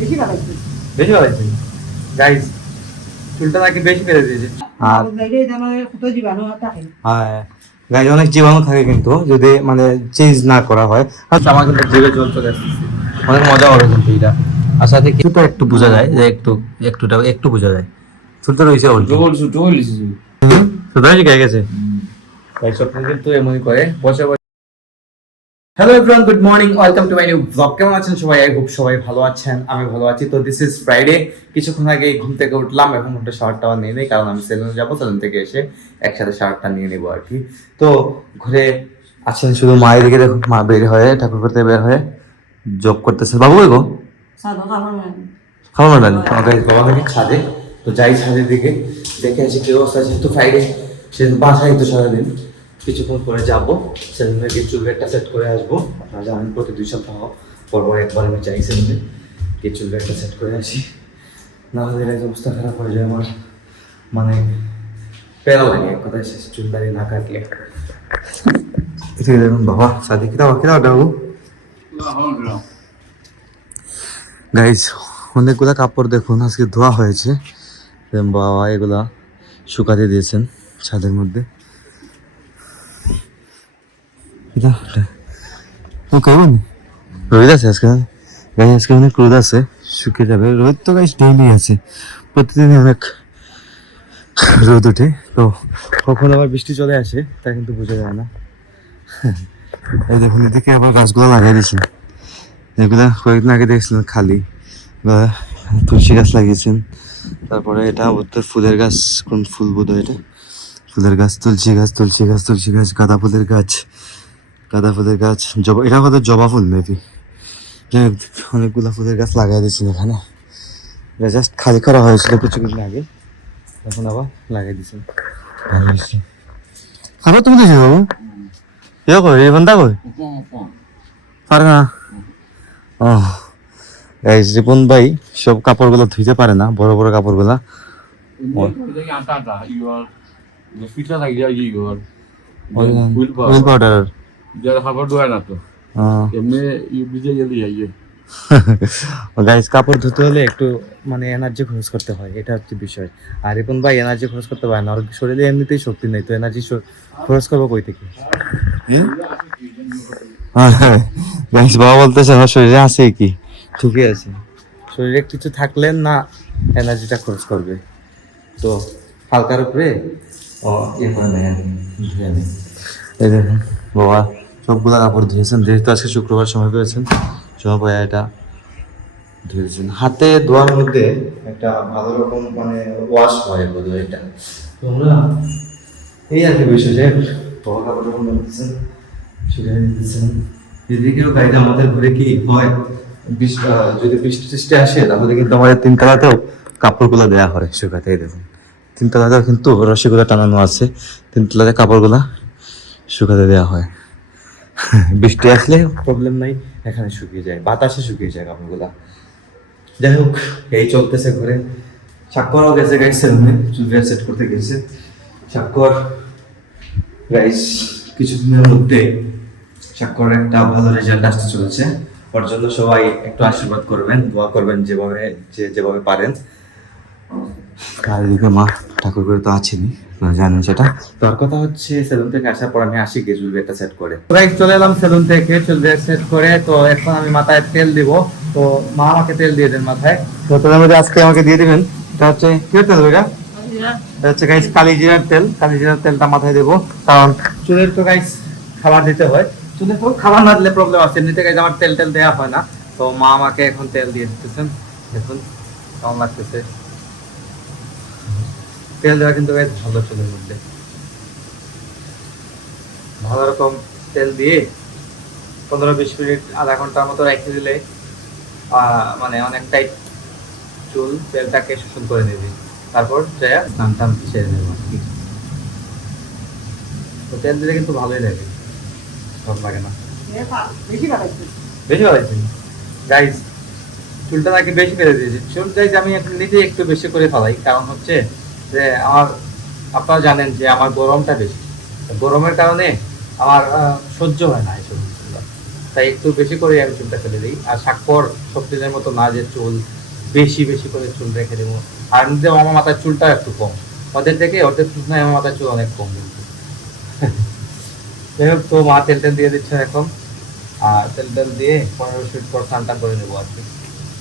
বেশি বাড়াইছে। বেশি বাড়াইছে গাইস, চুলটা নাকি বেশি ফেলে দিয়েছে। আর বাইরে জামার কত জীবাণু থাকে। হ্যাঁ গাইস, অনেক জীবাণু থাকে কিন্তু যদি মানে চেঞ্জ না করা হয়। আচ্ছা, আমার কিন্তু জিভে জল চলে আসতেছে, অনেক মজা হবে কিন্তু এটা। আর সাথে কিছুটা একটু বোঝা যায় যে একটু বোঝা যায় চুলটা রয়েছে অল্প। সুতরাং শিখে গেছে গাইস, সব কিন্তু এমনই করে বসে বসে। Hello everyone, good morning, welcome to my new blog. কেমন আছেন সবাই? আই হোপ সবাই ভালো আছেন, আমি ভালো আছি। তো দিস ইজ ফ্রাইডে। কিছুক্ষণ আগে ঘুম থেকে উঠলাম, এখন উঠে শাওয়ারটা নিয়ে নেই, কারণ আমি সেলুনে যাবো, সেলুন থেকে এসে একসাথে শাওয়ারটা নিয়ে নেবো আর কি। তো ঘুরে আছেন শুধু মা, এদিকে দেখো মা বের হয়ে ঠাকুর করতে বের হয়ে জব করতেছে। বাবু কই গো? সাদা খাবার খাবার না বাবা নাকি ছাদে। তো যাই ছাদের দিকে, দেখে আসি কি অবস্থা। যেহেতু ফ্রাইডে, সেহেতু বাসায় তো সারাদিন। কিছুক্ষণ পরে যাবো সেলুনে গিয়ে চুলটা সেট করে আসবো। আপনারা জানেন প্রতি 2 সপ্তাহ পর পর একবার আমি যাই সেলুনে গিয়ে চুলটা সেট করে আসি, না হলে এর অবস্থা খারাপ হয়ে যায় আমার। মানে প্যারা লাগে এক কথায়, শেষ চুল দাঁড়িয়ে না কাটলে। দেখুন বাবা সাদি কিতাব বাবু গাইজ, অনেকগুলা কাপড় দেখুন আজকে ধোয়া হয়েছে। বাবা এগুলা শুকাতে দিয়েছেন ছাদের মধ্যে। রোদ আছে আজকে গাইজ, আজকে অনেক রোদ আছে, শুকিয়ে যাবে। রোদ তো গাইজ ডেইলি আছে, প্রতিদিনই অনেক রোদ ওঠে। তো কখন আবার বৃষ্টি চলে আসে তা কিন্তু বোঝা যায় না। এই দেখুন এদিকে আবার গাছগুলো লাগিয়ে দিয়েছেন, এগুলা কয়েকদিন আগে দেখছিলেন খালি। তুলসী গাছ লাগিয়েছেন, তারপরে এটা বোধহয় ফুলের গাছ। কোন ফুল বোধ হয় এটা? ফুলের গাছ, তুলসী গাছ, তুলসী গাছ, তুলসী গাছ, গাঁদা ফুলের গাছ, গাঁদা ফুলের গাছ, জবা, এটা বোধহয় জবা ফুল মেবি। অনেকগুলা ফুলের গাছ লাগাই দিয়েছেন এখানে। এটা জাস্ট খালি করা হয়েছিল কিছুদিন আগে, এখন আবার লাগাই দিয়েছেন। ভালো হয়েছে। খাবার তুমি দিয়েছো বাবু? ইয়ে কই এই বন্ধা কই পারে না। ও গাইস, রিপন ভাই সব কাপড়গুলো ধুইতে পারে না, বড় বড় কাপড়গুলা। হুইল পাউডার গাইস, কাপড় ধুতে হলে একটু মানে এনার্জি খরচ করতে হয়, এটা হচ্ছে বিষয়। আর রিপন ভাই এনার্জি খরচ করতে পারে না, ওর শরীরে এমনিতেই শক্তি নেই, তো এনার্জি খরচ করবো কই থেকে? গাইস, বাবা বলতেছে আমার শরীরে আছে কি? ঠিকই আছে, শরীরে কিছু থাকলে না এনার্জিটা খরচ করবে। তো হালকার উপরে ইয়ে করে নেয়, ধুয়ে নেয়। এই দেখুন বাবা সবগুলা কাপড় ধুয়েছেন, যেহেতু আজকে শুক্রবার সময় পেয়েছেন, সময় পেয়ে এটা ধুয়েছেন। হাতে ধোয়ার মধ্যে একটা ভালো রকম মানে ওয়াশ হয় বোধ হয় এটা। তোমরা এই আর কি বিষয় যে বাবা কাপড় যখন ধুতেছেন শুকিয়ে দিতেছেন। এদিকেও গাইজ আমাদের ঘরে কি হয়, যদি বৃষ্টি টিষ্টি আসে তাহলে কিন্তু আমাদের 3 তলাতেও কাপড়গুলো দেওয়া হয় শুকাতে। দেখুন 3 তলাতেও কিন্তু রশিগুলো টানানো আছে, 3 তলাতে কাপড়গুলা শুকাতে দেওয়া হয়। বৃষ্টি আসলে প্রবলেম নাই, এখানে শুকিয়ে যায়, বাতাসে শুকিয়ে যায় কাপড়গুলা। যাই হোক, এই চলতেছে ঘরে। স্বাক্ষরও গেছে গাইজ সেলুনে, চুল সেট করতে গেছে স্বাক্ষর। গাইজ কিছুদিনের মধ্যে স্বাক্ষর একটা ভালো রেজাল্ট আসতে চলেছে, ওর জন্য সবাই একটু আশীর্বাদ করবেন, দোয়া করবেন যেভাবে পারেন। আর এদিকে মা ঠাকুর করে তো আছেনই, জানেন সেটা। তোর কথা হচ্ছে সেলুন থেকে আসার পর আমি আসি গিয়ে চুল একটা সেট করে চলে এলাম সেলুন থেকে চুল সেট করে। তো এখন আমি মাথায় তেল দিব, তো মা আমাকে তেল দিয়ে দেন মাথায়। তো তেলের মধ্যে আজকে আমাকে দিয়ে দিবেন, এটা হচ্ছে কি তেল? এটা হচ্ছে গাইস কালিজিরার তেল। কালিজিরার তেলটা মাথায় দেবো, কারণ চুলের তো গাইস খাবার দিতে হয়। চুলে তো খাবার না দিলে প্রবলেম আছে, এমনিতে গাইস আমার তেল দেওয়া হয় না। তো মা আমাকে এখন তেল দিয়ে দিতেছেন, দেখুন কেমন লাগতেছে। তেল দেওয়া কিন্তু গাইস ভালো, চুলের মধ্যে ভালো রকম তেল দিয়ে 15-20 মিনিট আধা ঘন্টার মতো রেখে দিলে মানে অনেকটাই চুল তেলটাকে শোষণ করে নেবে। তারপর স্নান টান ছেড়ে নেবো আর কি। তো তেল দিলে কিন্তু ভালোই লাগে, খারাপ লাগে না। বেশি বাড়াইছে। বেশি বাড়াইছে গাইজ, চুলটা নাকি বেশি বেড়ে দিয়েছে। চুল গাইজ আমি নিজে একটু বেশি করে ফেলাই, কারণ হচ্ছে যে আমার, আপনারা জানেন যে আমার গরমটা বেশি, গরমের কারণে আমার সহ্য হয় না এইসব, তাই একটু বেশি করে আমি চুলটা ফেলে দিই। আর স্বাক্ষর সব দিনের মতো না যে চুল বেশি বেশি করে চুল রেখে দেবো। আর এমনিতেও আমার মাথার চুলটা একটু কম, ওদের থেকে ওদের তুলনায় আমার মাথার চুল অনেক কম কিন্তু। যাই হোক, তো মা তেল টেল দিয়ে দিচ্ছে এখন, আর তেল টেল দিয়ে 15 মিনিট পর স্নান টান করে নেবো আর কি।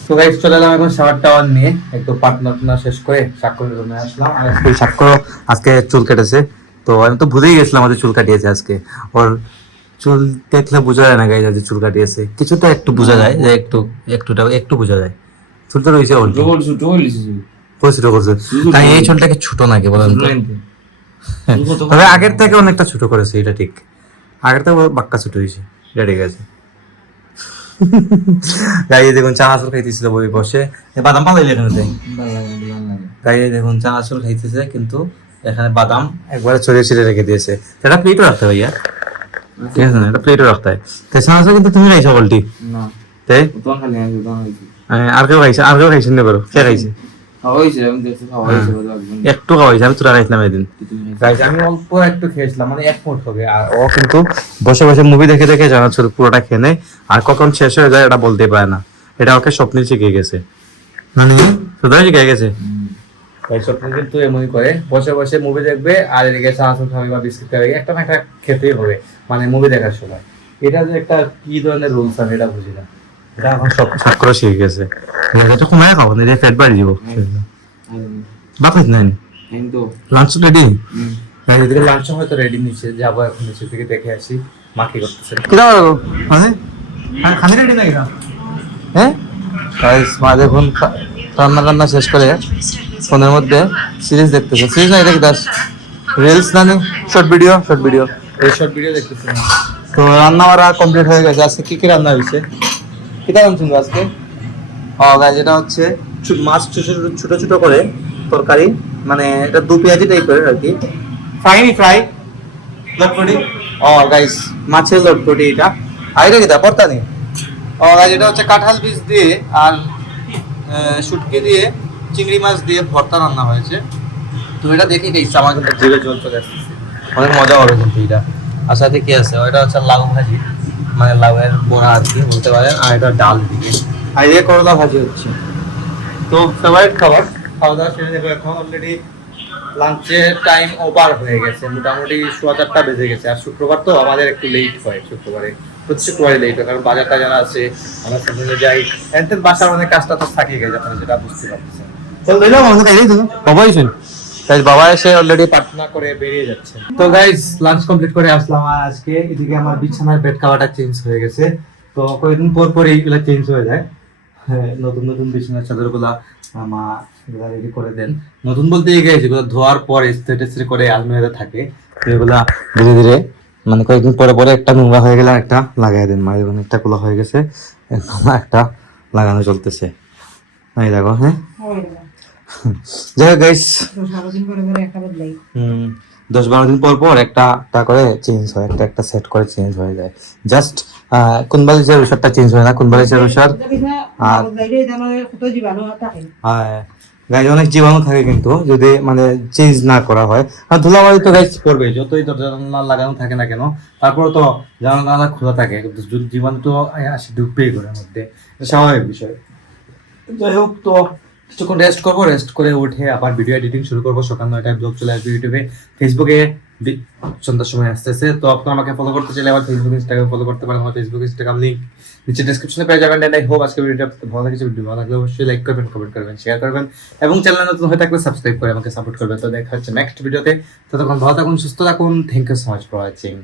তো গাইস চলে এলাম এখন শাওয়ার টাওয়ার নিয়ে, একটু পাটনা শেষ করে স্বাক্ষরের রুমে আসলাম। আর আজকে স্বাক্ষর আজকে চুল কেটেছে, তো আমি তো ভুলেই গেছিলাম আমাদের চুল কাটিয়েছে আজকে। ওর চুল দেখলে বোঝা যায় না গাইস যে চুল কাটিয়েছে, কিছুটা একটু বোঝা যায় যে একটু বোঝা যায়। চুলটা রয়েছে ওর ছোট করছে, তাই এই চুলটাকে ছোট নাকি বলেন তো? তবে আগের থেকে অনেকটা ছোট করেছে, এটা ঠিক। আগের থেকে বাক্কা ছোট হয়েছে, এটা ঠিক আছে। গাইয়ে দেখুন চানাচুর খাইতেছিল বই বসে, বাদাম পালাইলে এখানে তাই গাইয়ে দেখুন চানাচুর খাইতেছে, কিন্তু এখানে বাদাম একবারে ছড়িয়ে ছিঁড়ে রেখে দিয়েছে। এটা প্লেটও রাখতে হয় ভাইয়া, ঠিক আছে না? এটা প্লেটও রাখতে হয়। তাই চানাচুর কিন্তু তুমি খাইছো বলটি তাই? আর কেউ খাইছে? আর কেউ খাইছেন না? করো কে খাইছে? একটু খাওয়াইছে, আমি তোরা খাইছিলাম এদিন। আমি অল্প একটু খেয়েছিলাম, মানে 1 মুঠ হবে। আর ও কিন্তু বসে বসে মুভি দেখে দেখে চানাচুর পুরোটা খেয়ে নেয়, আর কখন শেষ হয়ে যায় এটা বলতে পারে না। এটা ওকে স্বপ্নে শিখে গেছে, মানে সুতরাং শিখে গেছে। এই স্বপ্নে কিন্তু এমনই করে, বসে বসে মুভি দেখবে আর এদিকে চানাচুর খাবে বা বিস্কিট খাবে, একটা না একটা খেতেই হবে মানে মুভি দেখার সময়। এটা যে একটা কি ধরনের রুলস আমি এটা বুঝি না। এটা এখন সব ছাত্র শিখে গেছে। এটা কমায় খাবো না, এটা ফ্যাট বাড়ি দিব। বাপাইত নাই লাঞ্চ রেডি, এদিকে লাঞ্চ হয়তো রেডি নিচে যাবো, এখন নিচে থেকে দেখে আসি মা কি করতেছে। কিরা মানে খানি রেডি নাকি না? হ্যাঁ গাইস, মা দেখুন রান্না টান্না শেষ করে ফোনের মধ্যে সিরিজ দেখতেছে। সিরিজ না, এটা কি দাস রিলস না, শর্ট ভিডিও এই শর্ট ভিডিও দেখতেছে। তো রান্না বাড়া কমপ্লিট হয়ে গেছে। আজকে কি কি রান্না হয়েছে, কিটা রান্না শুনবো আজকে? গাইস, এটা হচ্ছে মাছ ছোট ছোট করে তরকারি, মানে এটা 2 পেঁয়াজি টাইপের আর কি, ফ্রাই লটপটি। গাইস, মাছের লটপটি এটা। আর এটা কি দা পড়তা নেই? গাইস, এটা হচ্ছে কাঁঠাল বীজ দিয়ে আর শুটকি দিয়ে চিংড়ি মাছ দিয়ে ভর্তা রান্না হয়েছে। তো এটা দেখে গেছি আমার কিন্তু জিভে জল চলে আসতেছে, অনেক মজা হবে কিন্তু এটা। আর সাথে কি আছে? এটা হচ্ছে লাউ ভাজি, মানে লাউয়ের বড়া আর কি বলতে পারেন। আর এটা ডাল দিকে, আর এই করলা ভাজি হচ্ছে। তো ফেভারিট খাবার, খাওয়া দাওয়া সেরে নেবো এখন। অলরেডি লাঞ্চের টাইম ওভার হয়ে গেছে, মোটামুটি 4:15 বেজে গেছে। আর শুক্রবার তো আমাদের একটু লেট হয়, প্রতি শুক্রবারে লেট হয়, কারণ বাজারটা জানা আছে, আমরা সেখানে যাই, এনতেন বাসার অনেক কাজটা তো থাকিয়ে গেছে, আপনারা যেটা বুঝতে পারতেছেন। তাই বাবা এসে অলরেডি প্রার্থনা করে বেরিয়ে যাচ্ছে। তো গাইস, লাঞ্চ কমপ্লিট করে আসলাম। আর আজকে এদিকে আমার বিছানার বেড কাভারটা চেঞ্জ হয়ে গেছে। তো কয়েকদিন পর পর এইগুলা চেঞ্জ হয়ে যায়। হ্যাঁ, নতুন বিছানার চাদরগুলা মা এগুলা রেডি করে দেন। নতুন বলতে গিয়ে যেগুলো ধোয়ার পর ইস্ত্রি করে আলমারিতে থাকে, এগুলা ধীরে ধীরে মানে কয়েকদিন পরে পরে একটা নোংরা হয়ে গেলে একটা লাগাই দেন মা। এবং একটা খোলা হয়ে গেছে, একটা লাগানো চলতেছে। এই দেখো। হ্যাঁ, যাই হোক গাইস, 10-12 দিন পর পর একটা করে চেঞ্জ হয়, একটা সেট করে চেঞ্জ হয়ে যায়। জাস্ট কোন বালিশের ঔষধটা চেঞ্জ হয় না, কোন বালিশের ঔষধ। আর গাইজ অনেক জীবাণু থাকে কিন্তু যদি মানে চেঞ্জ না করা হয়। আর ধুলাবালি তো গাইজ পড়বে, যতই দরজা জানালা লাগানো থাকে না কেন, তারপরে তো জানালা খোলা থাকে, জীবাণু তো আসি ঢুকবেই ঘরের মধ্যে, স্বাভাবিক বিষয়। যাই হোক, তো কিছুক্ষণ রেস্ট করবো, রেস্ট করে উঠে আবার ভিডিও এডিটিং শুরু করবো। সকাল 9টায় ব্লগ চলে আসবে ইউটিউবে, ফেসবুকে সন্ধ্যার সময় আসতেছে। তো আপনি আমাকে ফলো করতে চাইলে আমার ফেসবুক ইনস্টাগ্রাম ফলো করতে পারেন। আমার ফেসবুক ইনস্টাগ্রাম লিঙ্ক নিচে ডেসক্রিপশনে পেয়ে যাবেন। আই হোপ আজকে ভিডিওটা ভালো লাগছে। ভিডিও ভালো লাগলে অবশ্যই লাইক করবেন, কমেন্ট করবেন, শেয়ার করবেন এবং চ্যানেল নতুন হয়ে থাকলে সাবস্ক্রাইব করে আমাকে সাপোর্ট করবেন। তো দেখা হচ্ছে নেক্সট ভিডিওতে। ততক্ষণ ভালো থাকুন, সুস্থ থাকুন। Thank you so much for watching.